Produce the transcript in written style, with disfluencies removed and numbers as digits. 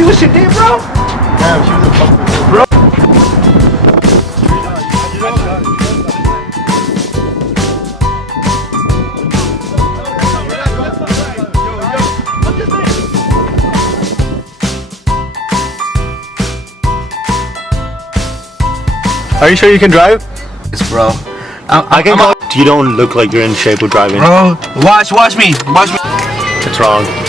see what she did, bro? Damn, she was a fucking bro. Are you sure you can drive? It's bro. I can. You don't look like you're in shape of driving. Bro, watch me. It's wrong.